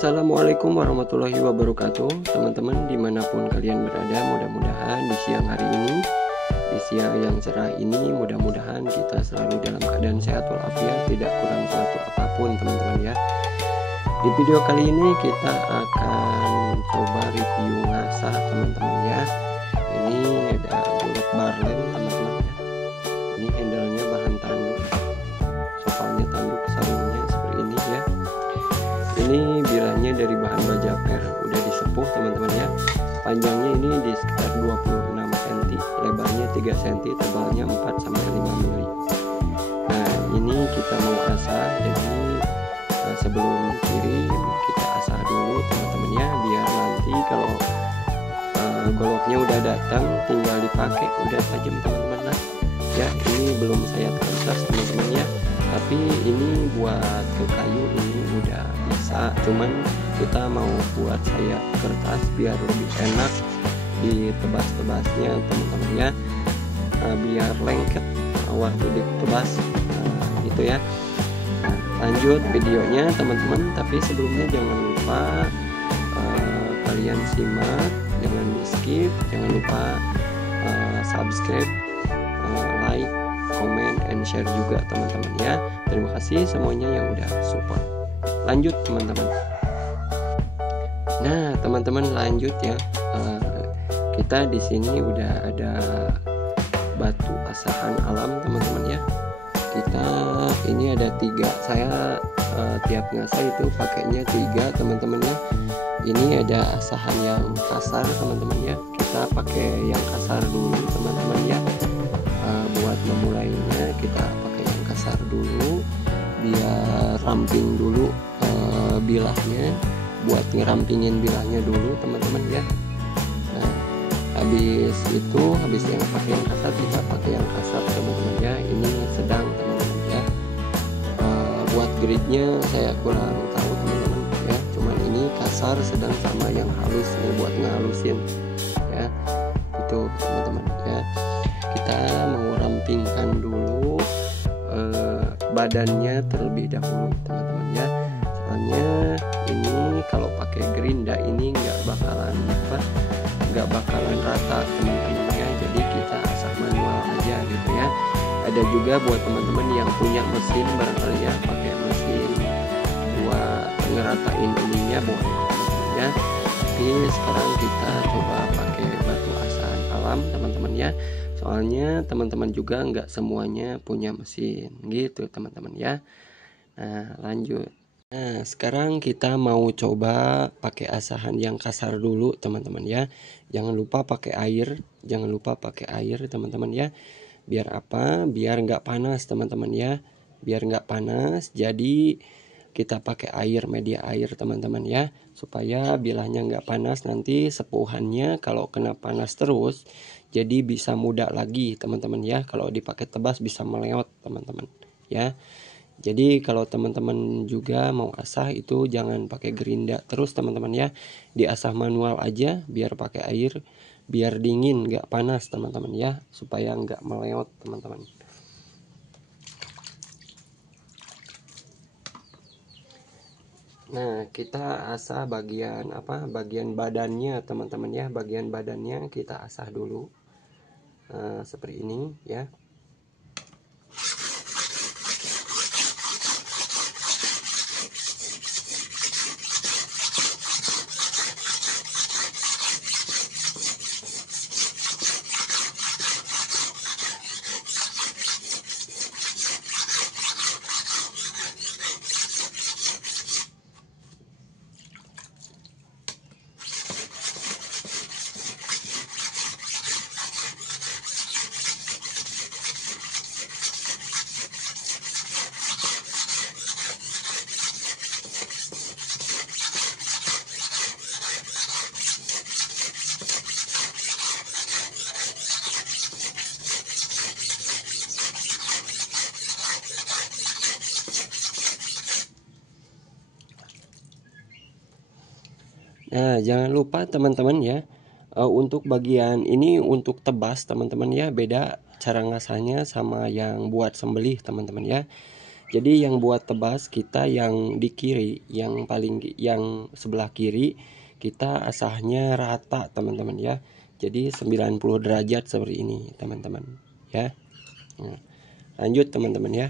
Assalamualaikum warahmatullahi wabarakatuh. Teman-teman dimanapun kalian berada, mudah-mudahan di siang hari ini, di siang yang cerah ini, mudah-mudahan kita selalu dalam keadaan sehat walafiat, tidak kurang suatu apapun teman-teman ya. Di video kali ini kita akan coba review ngasah teman-teman ya. Ini ada golok barlen teman-teman ya. Ini handle-nya bahan tanduk, soalnya tanduk sarungnya seperti ini ya. Ini bilahnya dari bahan baja per, udah disepuh teman-teman ya. Panjangnya ini di sekitar 26 cm, lebarnya 3 cm, tebalnya 4 sampai 5 mili. Nah, ini kita mau asah, jadi sebelum kirim kita asah dulu teman-teman ya, biar nanti kalau goloknya udah datang tinggal dipakai udah tajam teman-teman. Nah, ya ini belum saya kertas teman-teman ya. Tapi ini buat ke kayu ini udah bisa, cuman kita mau buat sayap kertas biar lebih enak ditebas-tebasnya teman-teman ya, biar lengket waktu ditebas gitu ya. Lanjut videonya teman-teman, tapi sebelumnya jangan lupa kalian simak, jangan di skip, jangan lupa subscribe, like, komen, and share juga teman-teman ya. Terima kasih semuanya yang udah support. Lanjut teman-teman. Nah teman-teman lanjut ya. Kita di sini udah ada batu asahan alam teman-teman ya. Kita ini ada 3. Saya tiap ngasah itu pakainya 3 teman-teman ya. Ini ada asahan yang kasar teman-teman ya. Kita pakai yang kasar dulu teman-teman ya. Buat memulainya kita pakai yang kasar dulu biar ramping dulu bilahnya, buat ngerampingin bilahnya dulu teman-teman ya. Nah, habis yang pakai yang kasar kita pakai yang kasar teman-teman ya. Ini sedang teman-teman ya. Buat gridnya saya kurang tahu teman-teman ya, cuman ini kasar, sedang, sama yang halus nih buat ngalusin ya, itu teman-teman ya. Kita mau rampingkan dulu badannya terlebih dahulu teman-teman ya. Soalnya ini kalau pakai gerinda ini nggak bakalan rata teman-teman ya. Jadi kita asah manual aja gitu ya. Ada juga buat teman-teman yang punya mesin barangkali ya, pakai mesin buat ngeratain ininya boleh teman-teman ya. Tapi sekarang kita coba pakai batu asahan alam teman-teman ya. Soalnya teman-teman juga nggak semuanya punya mesin gitu teman-teman ya. Nah lanjut. Nah sekarang kita mau coba pakai asahan yang kasar dulu teman-teman ya. Jangan lupa pakai air, teman-teman ya. Biar apa? Biar nggak panas teman-teman ya. Biar nggak panas, jadi kita pakai air, media air teman-teman ya, supaya bilahnya nggak panas. Nanti sepuhannya kalau kena panas terus jadi bisa mudah lagi teman-teman ya. Kalau dipakai tebas bisa meleot teman-teman ya. Jadi kalau teman-teman juga mau asah itu jangan pakai gerinda terus teman-teman ya, diasah manual aja biar pakai air, biar dingin nggak panas teman-teman ya, supaya nggak meleot teman-teman. Nah kita asah bagian badannya teman-teman ya. Bagian badannya kita asah dulu seperti ini ya. Nah jangan lupa teman-teman ya, untuk bagian ini untuk tebas teman-teman ya, beda cara ngasahnya sama yang buat sembelih teman-teman ya. Jadi yang buat tebas kita yang di kiri, yang sebelah kiri kita asahnya rata teman-teman ya. Jadi 90 derajat seperti ini teman-teman ya. Nah, lanjut teman-teman ya.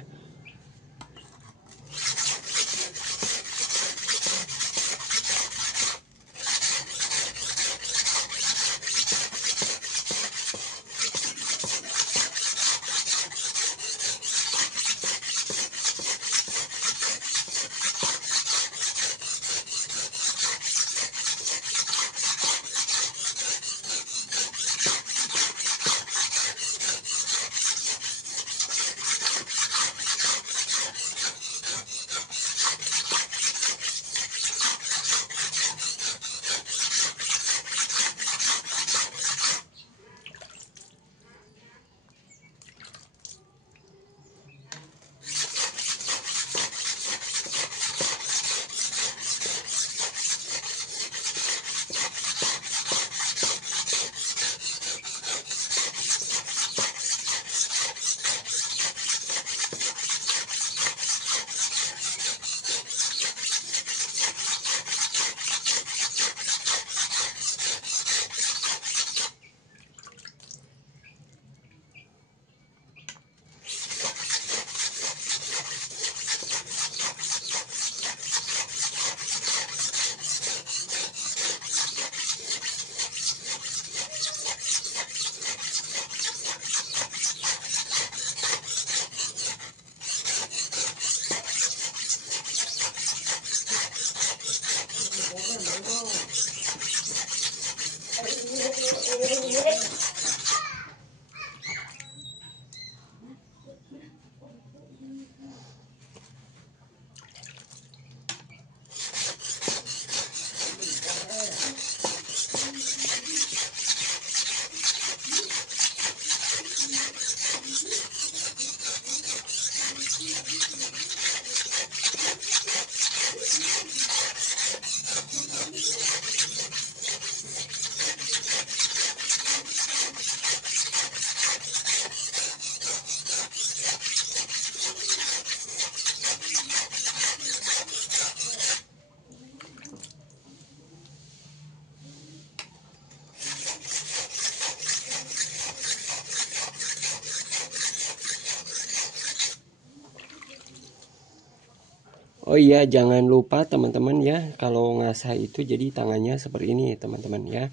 Oh iya, jangan lupa teman-teman ya, kalau ngasah itu jadi tangannya seperti ini teman-teman ya.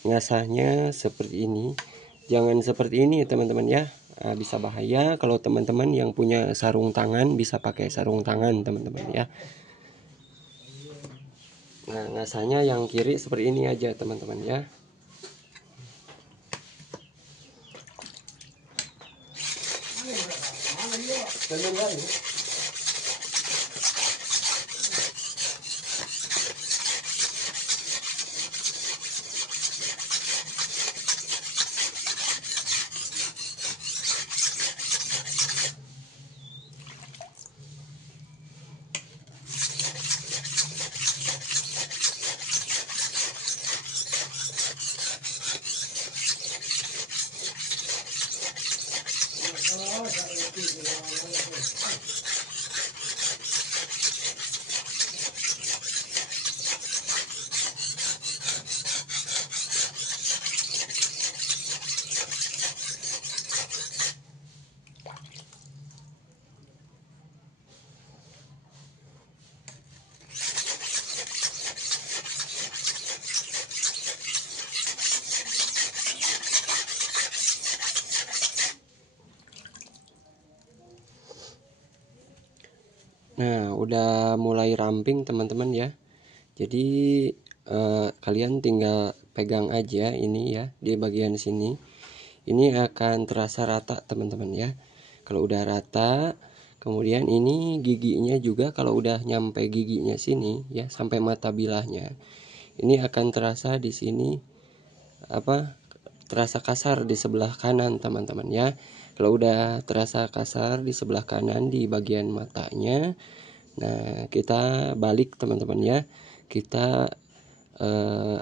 Ngasahnya seperti ini, jangan seperti ini teman-teman ya. Nah, bisa bahaya. Kalau teman-teman yang punya sarung tangan bisa pakai sarung tangan teman-teman ya. Nah, ngasahnya yang kiri seperti ini aja teman-teman ya. Nah, udah mulai ramping teman-teman ya. Jadi kalian tinggal pegang aja ini ya di bagian sini. Ini akan terasa rata teman-teman ya. Kalau udah rata, kemudian ini giginya juga kalau udah nyampe giginya sini ya sampai mata bilahnya. Ini akan terasa di sini terasa kasar di sebelah kanan teman-teman ya. Kalau udah terasa kasar di sebelah kanan di bagian matanya, nah kita balik teman-teman ya. Kita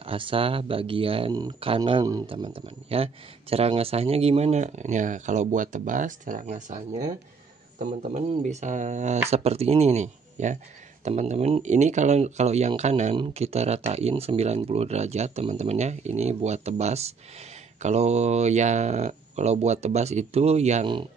asah bagian kanan teman-teman ya. Cara ngasahnya gimana? Ya, kalau buat tebas cara ngasahnya teman-teman bisa seperti ini nih ya teman-teman. Ini kalau yang kanan kita ratain 90 derajat teman-teman ya, ini buat tebas. Kalau buat tebas itu yang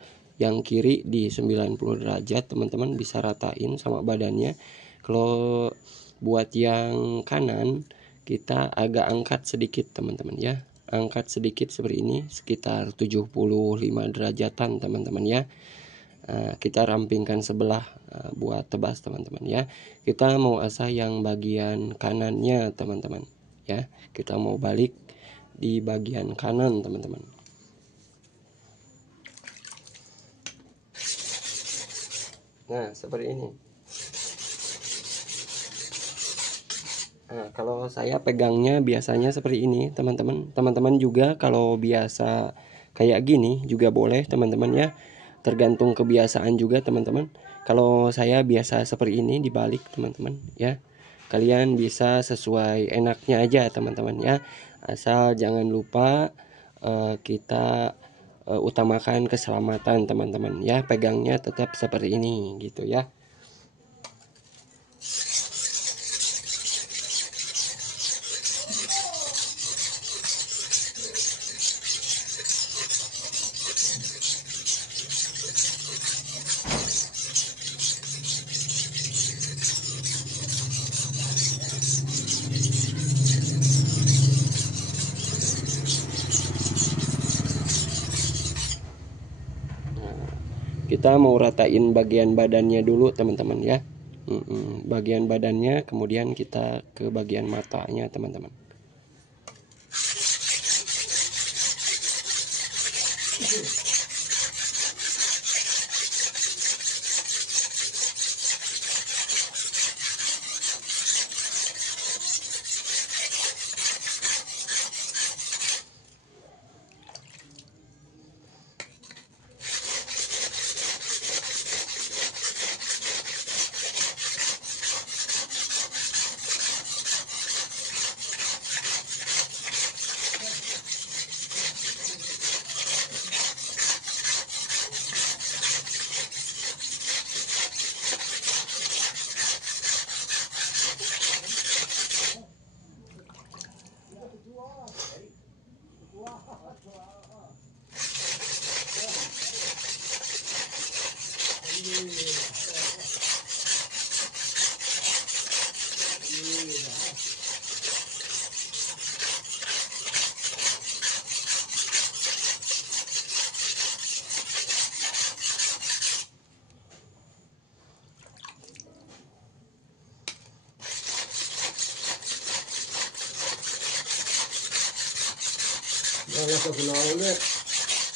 kiri di 90 derajat teman-teman bisa ratain sama badannya. Kalau buat yang kanan kita agak angkat sedikit teman-teman ya, angkat sedikit seperti ini sekitar 75 derajatan teman-teman ya. Kita rampingkan sebelah buat tebas teman-teman ya. Kita mau asah yang bagian kanannya teman-teman ya, kita mau balik di bagian kanan teman-teman. Nah seperti ini. Nah kalau saya pegangnya biasanya seperti ini teman-teman. Teman-teman juga kalau biasa kayak gini juga boleh teman-teman ya, tergantung kebiasaan juga teman-teman. Kalau saya biasa seperti ini dibalik teman-teman ya, kalian bisa sesuai enaknya aja teman-teman ya, asal jangan lupa kita utamakan keselamatan teman-teman ya, pegangnya tetap seperti ini gitu ya. Kita mau ratain bagian badannya dulu teman-teman ya, bagian badannya, kemudian kita ke bagian matanya teman-teman.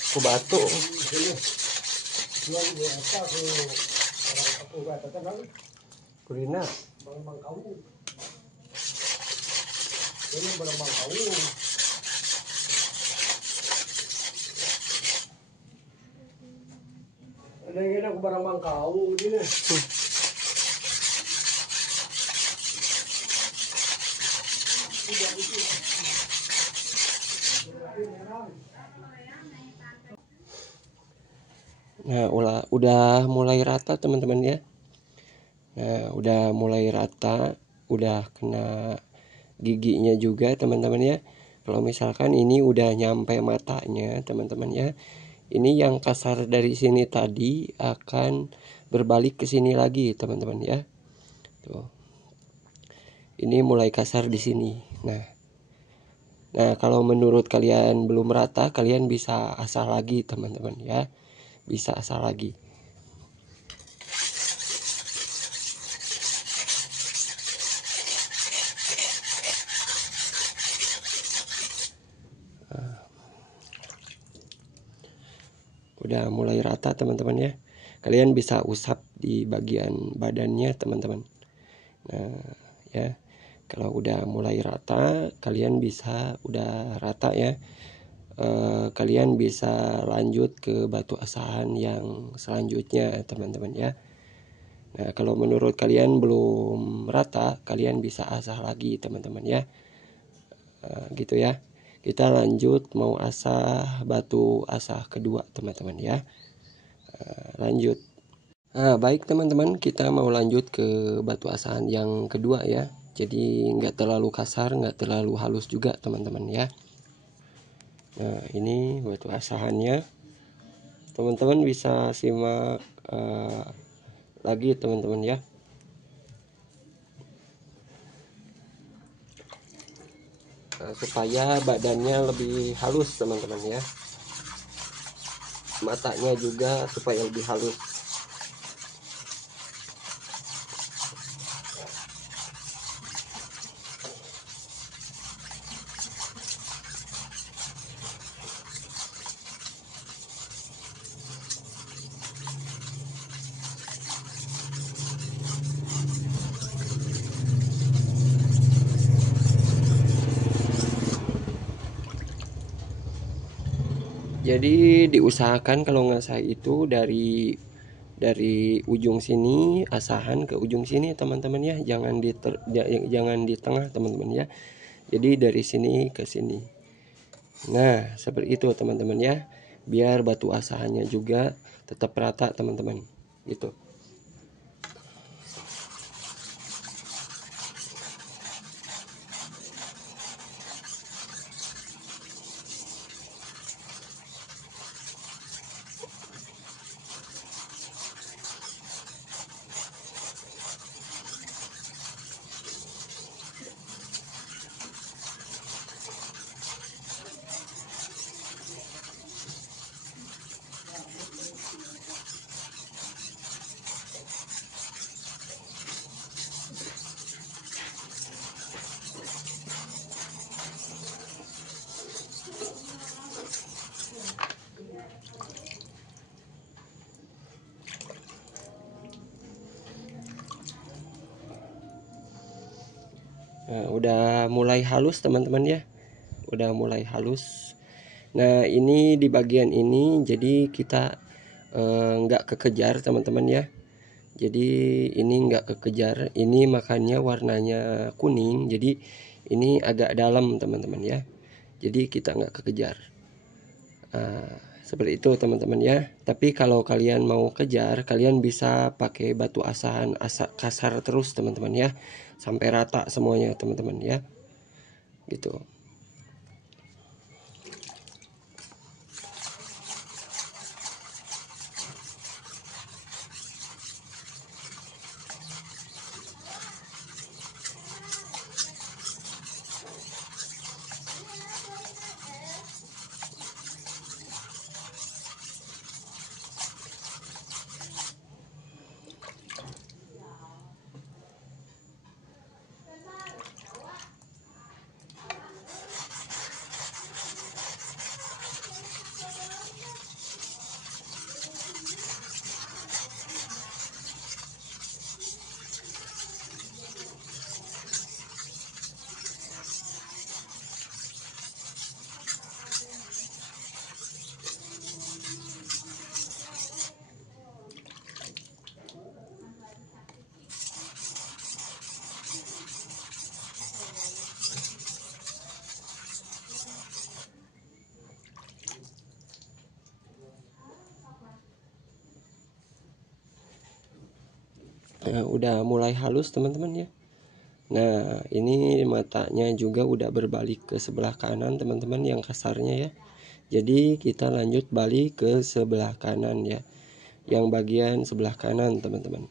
Ku batu. Kurina. Ada yang enak barang bangkau ini. Nah udah mulai rata teman-teman ya. Nah udah mulai rata, udah kena giginya juga teman-teman ya. Kalau misalkan ini udah nyampe matanya teman-teman ya, ini yang kasar dari sini tadi akan berbalik ke sini lagi teman-teman ya. Tuh. Ini mulai kasar di sini. Nah kalau menurut kalian belum rata, kalian bisa asah lagi teman-teman ya, bisa asah lagi. Udah mulai rata teman-teman ya, kalian bisa usap di bagian badannya teman-teman. Nah ya, kalau udah mulai rata, kalian bisa udah rata ya, kalian bisa lanjut ke batu asahan yang selanjutnya teman-teman ya. Nah kalau menurut kalian belum rata, kalian bisa asah lagi teman-teman ya, gitu ya. Kita lanjut mau asah batu asah kedua teman-teman ya. Lanjut. Nah, baik teman-teman, kita mau lanjut ke batu asahan yang kedua ya. Jadi nggak terlalu kasar, nggak terlalu halus juga teman-teman ya. Nah, ini batu asahannya. Teman-teman bisa simak lagi teman-teman ya. Nah, supaya badannya lebih halus teman-teman ya. Matanya juga supaya lebih halus. Jadi diusahakan kalau ngasah itu dari ujung sini asahan ke ujung sini teman-teman ya, jangan di tengah teman-teman ya. Jadi dari sini ke sini. Nah, seperti itu teman-teman ya. Biar batu asahannya juga tetap rata teman-teman. Gitu. Nah, udah mulai halus teman-teman ya. Udah mulai halus. Nah, ini di bagian ini jadi kita nggak kekejar teman-teman ya. Jadi ini nggak kekejar, ini makanya warnanya kuning. Jadi ini agak dalam teman-teman ya. Jadi kita nggak kekejar. Seperti itu teman-teman ya. Tapi kalau kalian mau kejar, kalian bisa pakai batu asahan kasar terus teman-teman ya, sampai rata semuanya teman-teman ya. Gitu. Nah, udah mulai halus teman-teman ya. Nah, ini matanya juga udah berbalik ke sebelah kanan teman-teman yang kasarnya ya. Jadi kita lanjut balik ke sebelah kanan ya, yang bagian sebelah kanan teman-teman.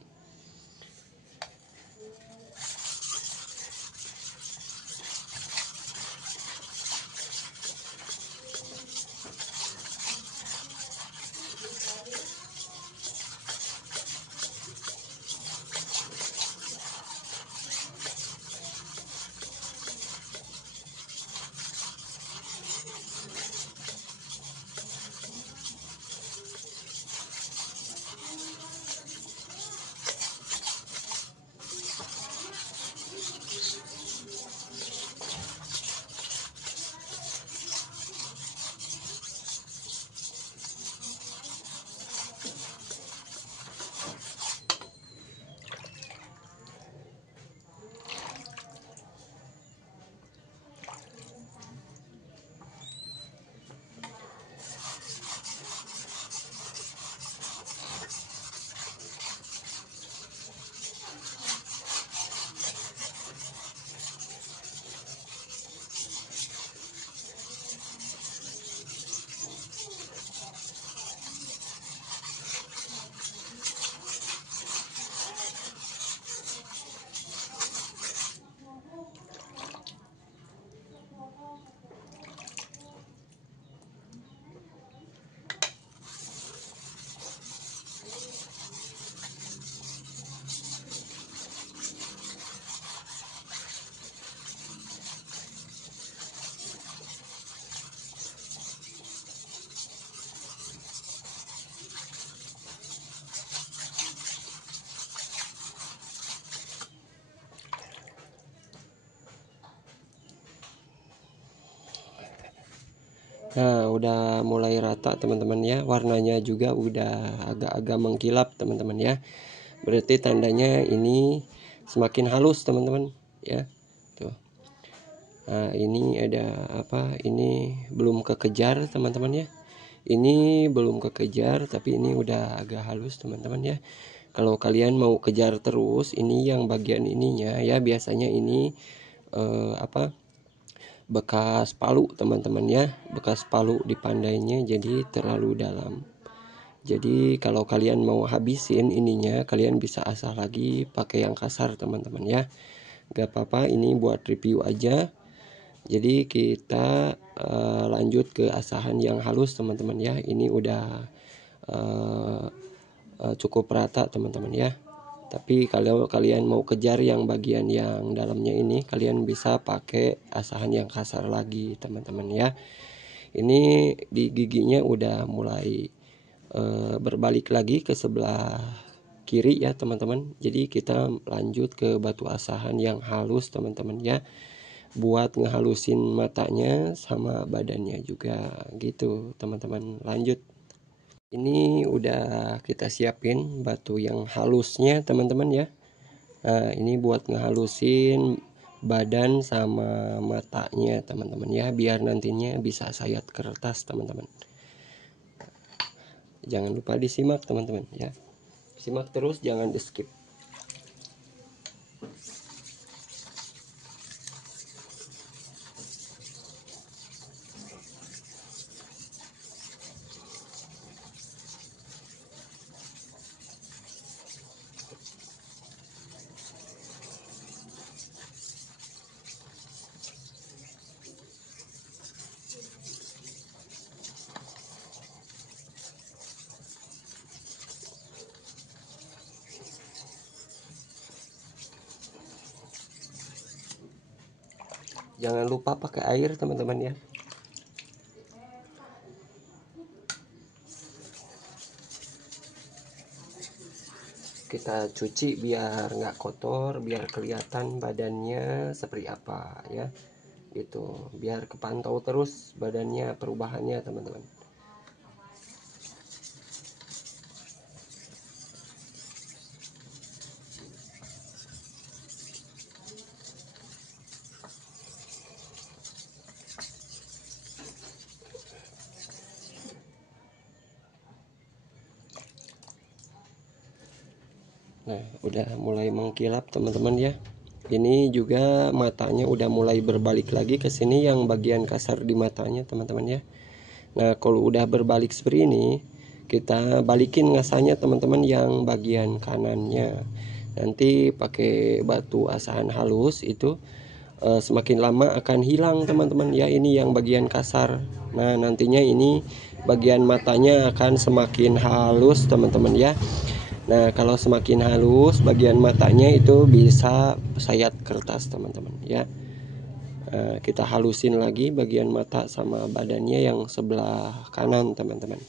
Nah, udah mulai rata teman-teman ya. Warnanya juga udah agak-agak mengkilap teman-teman ya. Berarti tandanya ini semakin halus teman-teman ya. Tuh. Nah, ini ada apa? Ini belum kekejar teman-teman ya. Ini belum kekejar tapi ini udah agak halus teman-teman ya. Kalau kalian mau kejar terus, ini yang bagian ininya ya, biasanya ini apa? Bekas palu teman-teman ya, bekas palu di pandainya jadi terlalu dalam. Jadi kalau kalian mau habisin ininya, kalian bisa asah lagi pakai yang kasar teman-teman ya. Gak apa-apa, ini buat review aja. Jadi kita lanjut ke asahan yang halus teman-teman ya. Ini udah cukup rata teman-teman ya. Tapi kalau kalian mau kejar yang bagian yang dalamnya ini, kalian bisa pakai asahan yang kasar lagi teman-teman ya. Ini di giginya udah mulai berbalik lagi ke sebelah kiri ya teman-teman. Jadi kita lanjut ke batu asahan yang halus teman-teman ya, buat ngehalusin matanya sama badannya juga gitu teman-teman. Lanjut. Ini udah kita siapin batu yang halusnya teman-teman ya. Nah, ini buat ngehalusin badan sama matanya teman-teman ya, biar nantinya bisa sayat kertas teman-teman. Jangan lupa disimak teman-teman ya. Simak terus, jangan di skip. Jangan lupa pakai air teman-teman ya. Kita cuci biar nggak kotor, biar kelihatan badannya seperti apa ya, gitu, biar kepantau terus badannya perubahannya teman-teman. Nah, udah mulai mengkilap teman-teman ya. Ini juga matanya udah mulai berbalik lagi ke sini, yang bagian kasar di matanya teman-teman ya. Nah, kalau udah berbalik seperti ini, kita balikin ngasahnya teman-teman yang bagian kanannya. Nanti pakai batu asahan halus itu semakin lama akan hilang teman-teman ya, ini yang bagian kasar. Nah, nantinya ini bagian matanya akan semakin halus teman-teman ya. Nah, kalau semakin halus bagian matanya itu bisa sayat kertas teman-teman ya. Kita halusin lagi bagian mata sama badannya yang sebelah kanan teman-teman.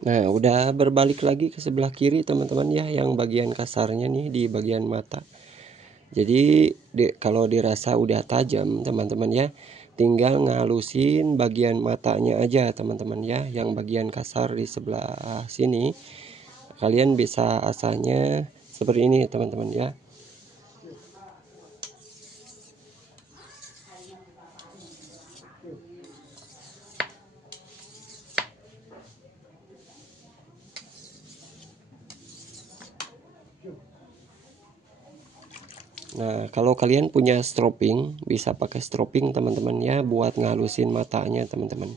Nah, udah berbalik lagi ke sebelah kiri teman-teman ya, yang bagian kasarnya nih di bagian mata. Jadi kalau dirasa udah tajam teman-teman ya, tinggal ngalusin bagian matanya aja teman-teman ya, yang bagian kasar di sebelah sini. Kalian bisa asahnya seperti ini teman-teman ya. Nah, kalau kalian punya stropping, bisa pakai stropping teman-teman ya, buat ngalusin matanya teman-teman.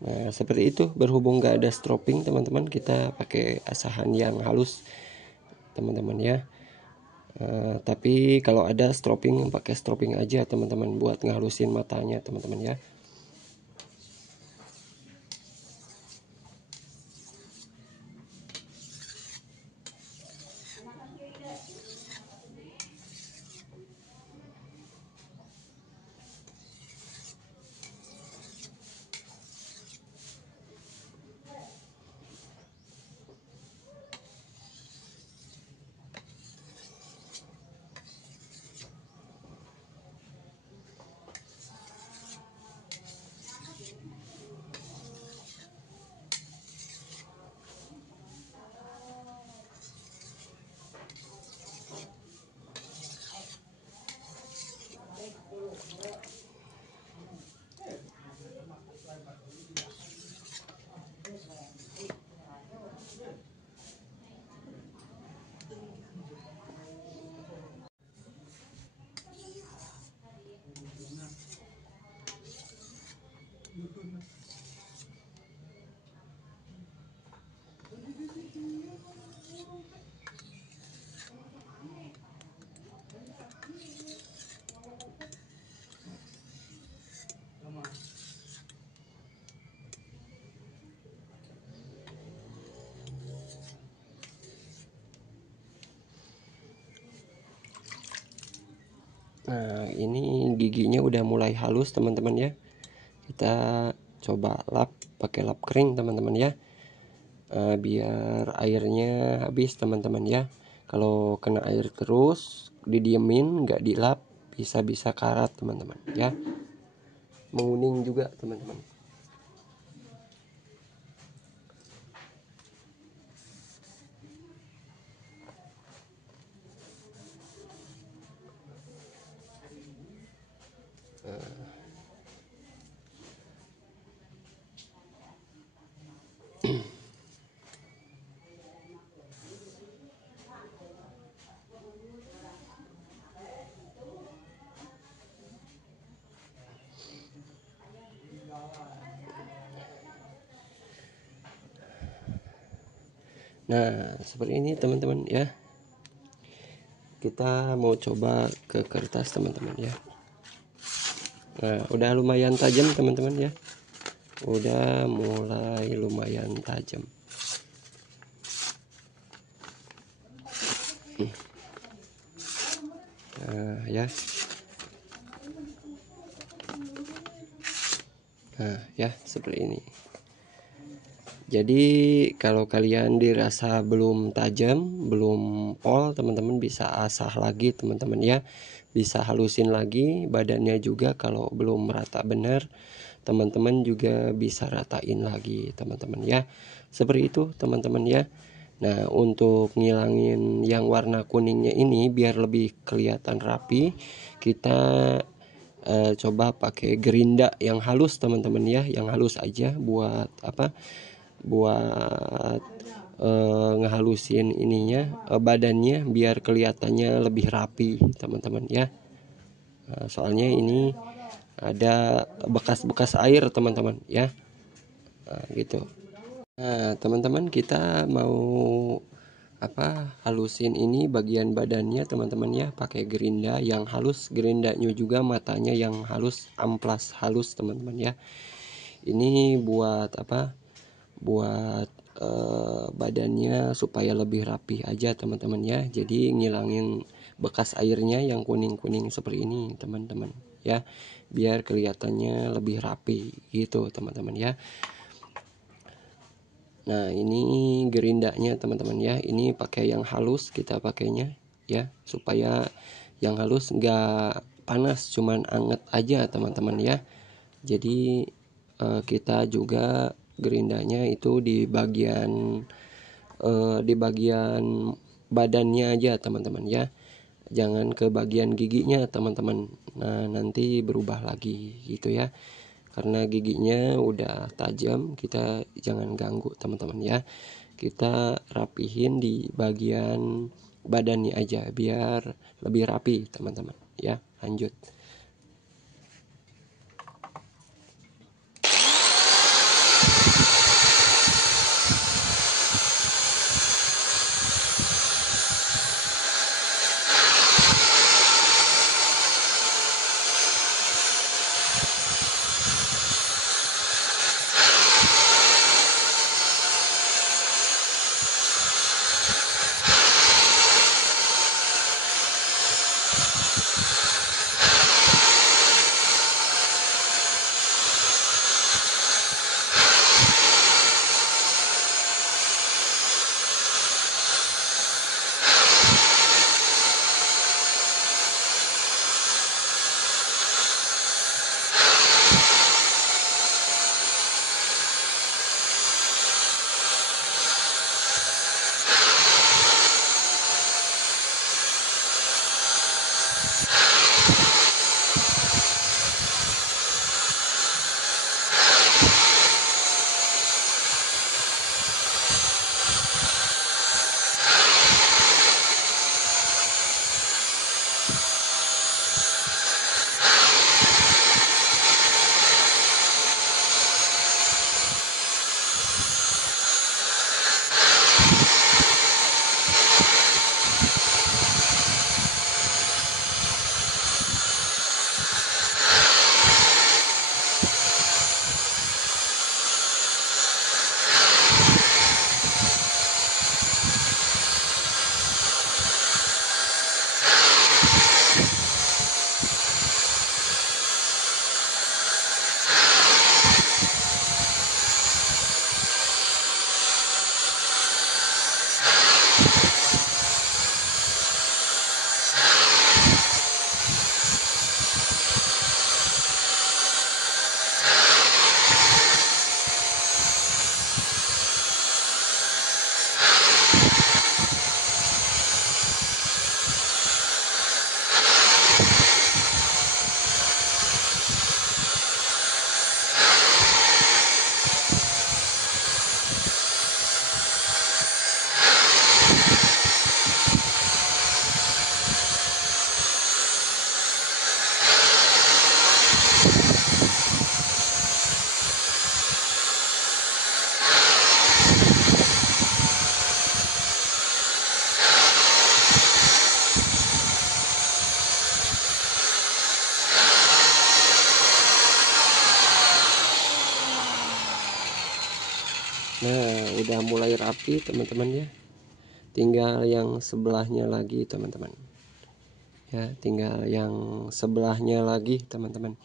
Nah, seperti itu. Berhubung gak ada stropping teman-teman, kita pakai asahan yang halus teman-teman ya. Tapi kalau ada stropping, pakai stropping aja teman-teman, buat ngalusin matanya teman-teman ya. Nah, ini giginya udah mulai halus teman-teman ya. Kita coba lap pakai lap kering teman-teman ya. Biar airnya habis teman-teman ya. Kalau kena air terus didiemin, nggak dilap, bisa-bisa karat teman-teman ya. Menguning juga teman-teman. Nah, seperti ini teman-teman ya. Kita mau coba ke kertas teman-teman ya. Nah, udah lumayan tajam teman-teman ya. Udah mulai lumayan tajam. Nah, ya. Nah, ya seperti ini. Jadi kalau kalian dirasa belum tajam, belum pol, teman-teman bisa asah lagi teman-teman ya. Bisa halusin lagi badannya juga. Kalau belum merata benar, teman-teman juga bisa ratain lagi teman-teman ya. Seperti itu teman-teman ya. Nah, untuk ngilangin yang warna kuningnya ini biar lebih kelihatan rapi, kita coba pakai gerinda yang halus teman-teman ya, yang halus aja. Buat apa? Buat ngehalusin ininya, badannya biar kelihatannya lebih rapi teman-teman ya. Soalnya ini ada bekas-bekas air teman-teman ya. Gitu. Nah teman-teman, kita mau halusin ini bagian badannya teman-teman ya, pakai gerinda yang halus, gerindanya juga matanya yang halus, amplas halus teman-teman ya. Ini buat buat badannya supaya lebih rapi aja teman-teman ya, jadi ngilangin bekas airnya yang kuning-kuning seperti ini teman-teman ya, biar kelihatannya lebih rapi gitu teman-teman ya. Nah ini gerindanya teman-teman ya, ini pakai yang halus kita pakainya ya, supaya yang halus nggak panas, cuman anget aja teman-teman ya. Jadi kita juga gerindanya itu di bagian badannya aja teman-teman ya, jangan ke bagian giginya teman-teman. Nah nanti berubah lagi gitu ya, karena giginya udah tajam, kita jangan ganggu teman-teman ya. Kita rapihin di bagian badannya aja biar lebih rapi teman-teman ya. Lanjut. Nah udah mulai rapi teman-teman ya, tinggal yang sebelahnya lagi teman-teman ya, tinggal yang sebelahnya lagi teman-teman.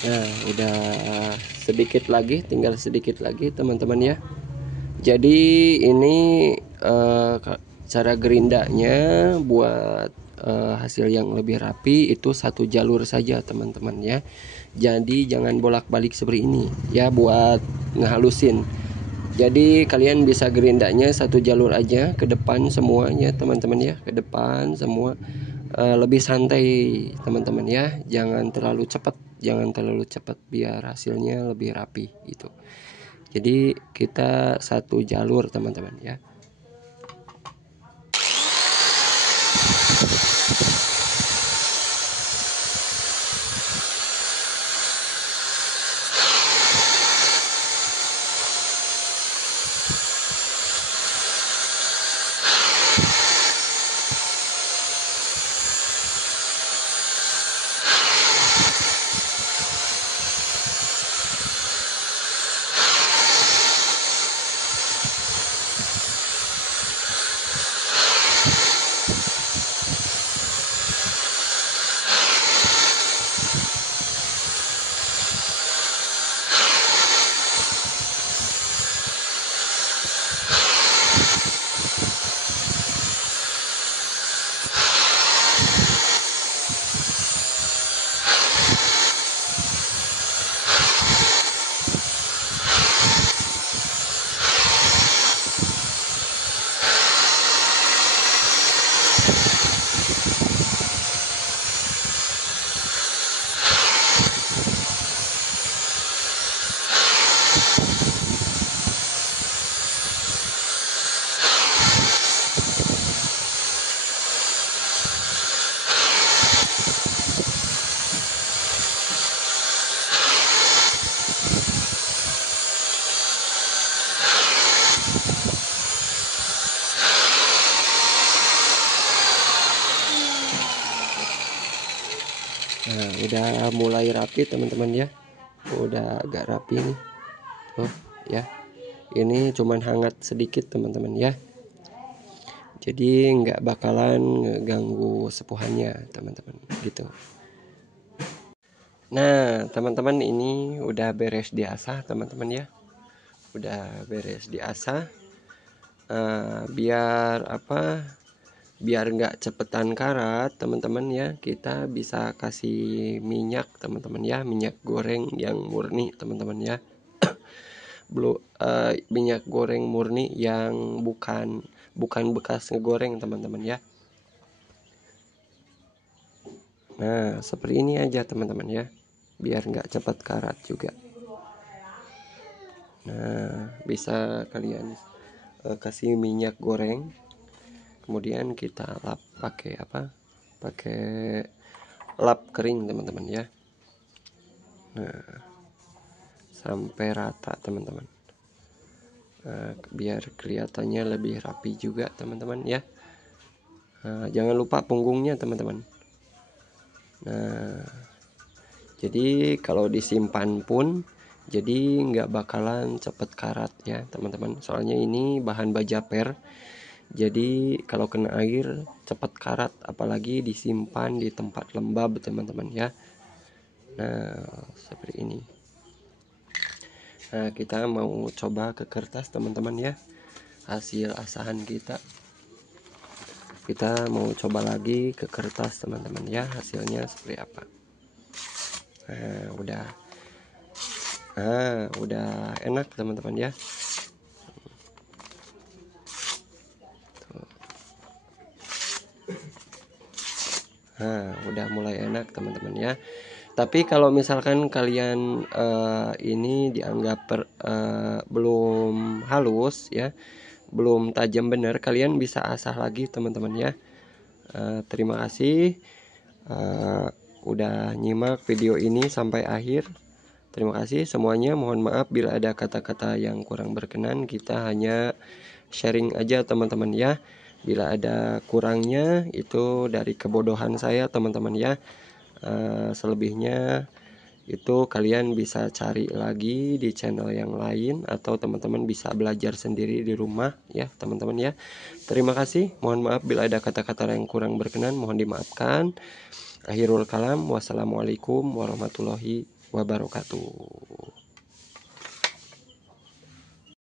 Nah udah sedikit lagi, tinggal sedikit lagi teman-teman ya, Jadi ini cara gerindanya buat hasil yang lebih rapi itu satu jalur saja teman-teman ya. Jadi jangan bolak-balik seperti ini ya buat ngehalusin. Jadi kalian bisa gerindanya satu jalur aja ke depan semuanya teman-teman ya, ke depan semua. Lebih santai teman-teman ya, jangan terlalu cepat biar hasilnya lebih rapi gitu. Jadi kita satu jalur teman-teman ya. Nah, udah mulai rapi teman-teman ya. Udah agak rapi nih. Tuh ya. Ini cuman hangat sedikit teman-teman ya. Jadi nggak bakalan ngeganggu sepuhannya teman-teman gitu. Nah, teman-teman ini udah beres diasah teman-teman ya. Udah beres diasah. Biar apa? Biar nggak cepetan karat teman-teman ya, kita bisa kasih minyak teman-teman ya, minyak goreng yang murni teman-teman ya. Belum minyak goreng murni yang bukan bekas ngegoreng teman-teman ya. Nah seperti ini aja teman-teman ya, biar nggak cepat karat juga. Nah bisa kalian kasih minyak goreng, kemudian kita lap pakai lap kering teman-teman ya. Nah sampai rata teman-teman, biar kelihatannya lebih rapi juga teman-teman ya. Jangan lupa punggungnya teman-teman. Nah jadi kalau disimpan pun jadi nggak bakalan cepet karat ya teman-teman, soalnya ini bahan baja per. Jadi kalau kena air cepat karat, apalagi disimpan di tempat lembab teman-teman ya. Nah seperti ini. Nah kita mau coba ke kertas teman-teman ya, hasil asahan kita mau coba lagi ke kertas teman-teman ya, hasilnya seperti apa. Udah enak teman-teman ya. Udah mulai enak teman-teman ya. Tapi kalau misalkan kalian ini dianggap belum halus ya, belum tajam benar, kalian bisa asah lagi teman-teman ya. Terima kasih udah nyimak video ini sampai akhir. Terima kasih semuanya, mohon maaf bila ada kata-kata yang kurang berkenan. Kita hanya sharing aja teman-teman ya. Bila ada kurangnya itu dari kebodohan saya teman-teman ya. Selebihnya itu kalian bisa cari lagi di channel yang lain, atau teman-teman bisa belajar sendiri di rumah ya teman-teman ya. Terima kasih, mohon maaf bila ada kata-kata yang kurang berkenan, mohon dimaafkan. Akhirul kalam, wassalamualaikum warahmatullahi wabarakatuh.